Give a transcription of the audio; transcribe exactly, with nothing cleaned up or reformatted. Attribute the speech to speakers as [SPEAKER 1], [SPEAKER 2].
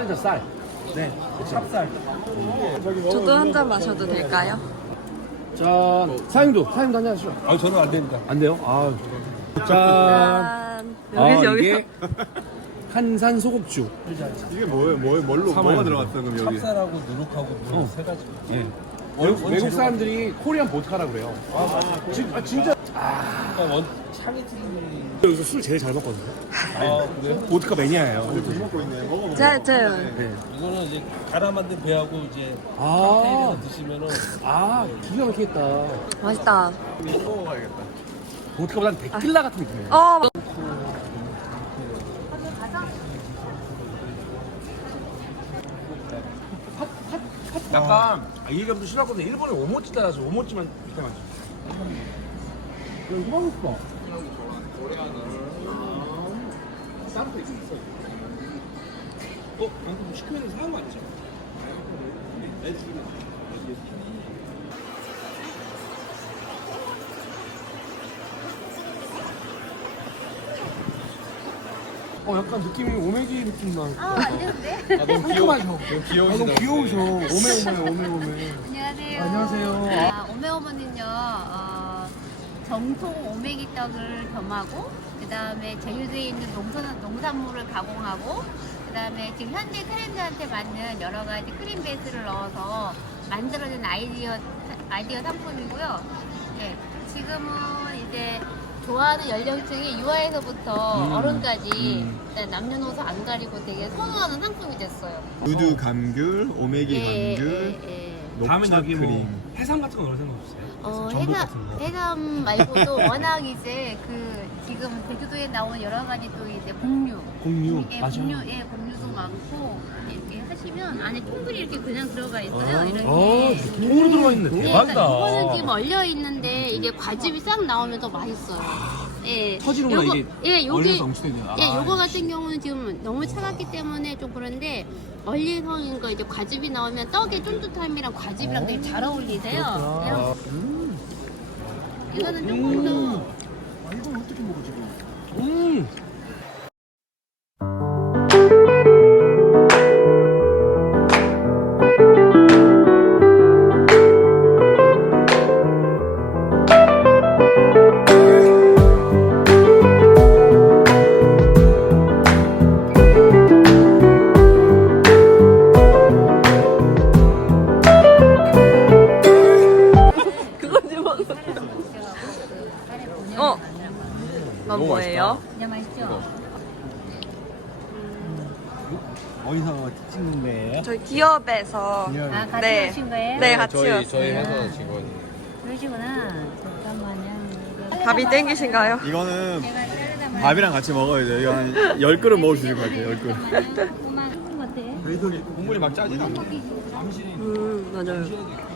[SPEAKER 1] 쌀이죠, 쌀. 네, 찹쌀.
[SPEAKER 2] 저도 한 잔 마셔도 될까요?
[SPEAKER 1] 짠. 사장님도, 사장님도 한잔 하시죠.
[SPEAKER 3] 아 저는 안 됩니다.
[SPEAKER 1] 안 돼요? 아. 짠.
[SPEAKER 2] 짠.
[SPEAKER 1] 아,
[SPEAKER 2] 여기 여기.
[SPEAKER 1] 이게 한산 소곡주.
[SPEAKER 4] 이게 뭐예요? 뭐 뭘로 뭐가 들어갔어 그럼 여기?
[SPEAKER 3] 찹쌀하고 누룩하고 물
[SPEAKER 1] 어.
[SPEAKER 3] 세 가지.
[SPEAKER 1] 네. 외국, 외국 사람들이 코리안 보드카라고 그래요. 아, 진, 아 진짜.
[SPEAKER 3] 그러니까 원 창이 틀린.
[SPEAKER 1] 여기서 술 제일 잘 먹거든요.
[SPEAKER 3] 아 그래요?
[SPEAKER 1] 보드카 매니아예요.
[SPEAKER 4] 먹고 있네. 먹어보고.
[SPEAKER 2] 제, 제.
[SPEAKER 1] 네.
[SPEAKER 3] 이거는 이제 갈아 만든 배하고 이제
[SPEAKER 1] 아,
[SPEAKER 3] 칵테일에서 드시면은
[SPEAKER 1] 아, 기가 막히겠다.
[SPEAKER 2] 맛있다.
[SPEAKER 4] 먹어봐야겠다.
[SPEAKER 1] 보드카보단 데킬라 같은 느낌이에요.
[SPEAKER 2] 어.
[SPEAKER 1] 약간 아, 이 얘기하면 또 싫었거든요. 일본에 오모찌 따라서 오모찌만 비슷해 맞죠. 이거 맛있어. 다른 거 있어. 어? 방금 시키면 사는 거 아니죠? 어 약간 느낌이 오메기 느낌 나.
[SPEAKER 5] 아, 안 되는데?
[SPEAKER 3] 아 너무
[SPEAKER 1] 상큼하셔.
[SPEAKER 3] 너무
[SPEAKER 1] 아,
[SPEAKER 3] 귀여우시다.
[SPEAKER 1] 너무 귀여우셔. 오메 오메 오메 오메.
[SPEAKER 5] 안녕하세요.
[SPEAKER 1] 안녕하세요.
[SPEAKER 5] 아, 오메어머는요, 어, 정통 오메기 떡을 겸하고, 그 다음에 제주도에 있는 농산, 농산물을 가공하고, 그 다음에 지금 현재 트렌드한테 맞는 여러 가지 크림 베이스를 넣어서 만들어진 아이디어, 아이디어 상품이고요. 예, 지금은 이제 좋아하는 연령층이 유아에서부터
[SPEAKER 1] 음,
[SPEAKER 5] 어른까지
[SPEAKER 1] 음.
[SPEAKER 5] 네, 남녀노소 안 가리고 되게 선호하는 상품이 됐어요.
[SPEAKER 4] 우드 감귤, 오메기
[SPEAKER 5] 예,
[SPEAKER 4] 감귤,
[SPEAKER 5] 예, 예.
[SPEAKER 1] 다음엔
[SPEAKER 4] 녹차
[SPEAKER 1] 여기 뭐
[SPEAKER 4] 크림.
[SPEAKER 1] 해삼 같은 거 넣을 생각 없어요?
[SPEAKER 5] 어,
[SPEAKER 1] 전복
[SPEAKER 5] 해삼,
[SPEAKER 1] 같은 거.
[SPEAKER 5] 해삼 말고도 워낙 이제 그 지금 제주도에 나온 여러 가지 또 이제 공류,
[SPEAKER 1] 공유.
[SPEAKER 5] 예,
[SPEAKER 1] 맞아.
[SPEAKER 5] 공류, 예, 공류도 많고 이렇게 하시면 안에 통들이 이렇게 그냥 들어가 있어요.
[SPEAKER 1] 아,
[SPEAKER 5] 이렇게.
[SPEAKER 1] 통으로 들어가 있네.
[SPEAKER 5] 예,
[SPEAKER 1] 대박이다.
[SPEAKER 5] 그러니까 이거는 지금 얼려 있는데 이게 과즙이 싹 나오면 더 맛있어요. 예,
[SPEAKER 1] 터지는구나,
[SPEAKER 5] 요거-
[SPEAKER 1] 이게.
[SPEAKER 5] 예, 여기
[SPEAKER 1] 얼려서 응축되네요.
[SPEAKER 5] 예,
[SPEAKER 1] 아,
[SPEAKER 5] 요거 같은 경우는 지금 너무 차갑기 때문에 좀 그런데 얼리성인 거 이제 과즙이 나오면 떡의 쫀득함이랑 과즙이랑 되게 잘 어울리세요.
[SPEAKER 1] 아, 음.
[SPEAKER 5] 이거는 조금 더
[SPEAKER 1] 아, 이걸 어떻게 먹어 지금? 음.
[SPEAKER 2] 그거 집었어. 어. 이건 뭐예요?
[SPEAKER 5] 진짜 맛있죠?
[SPEAKER 4] 어디서 찍는데?
[SPEAKER 2] 저희 기업에서
[SPEAKER 5] 아, 같이
[SPEAKER 2] 네.
[SPEAKER 5] 오신 거예요?
[SPEAKER 2] 네, 같이
[SPEAKER 3] 저희
[SPEAKER 2] 왔어요.
[SPEAKER 3] 저희 회사 직원이.
[SPEAKER 5] 그러시구나. 잠깐만요. 이거
[SPEAKER 2] 밥이 땡기신가요?
[SPEAKER 4] 이거는
[SPEAKER 5] 제가 자르다 말고
[SPEAKER 4] 밥이랑 같이 먹어야 돼요. 이거 한 열 그릇 먹을 수 있을 것 같아요. 열 그릇.
[SPEAKER 5] 잠깐만요. 그만, 그런 것 같아.
[SPEAKER 4] 국물이 막 짜지도 않아.
[SPEAKER 2] 음, 맞아요.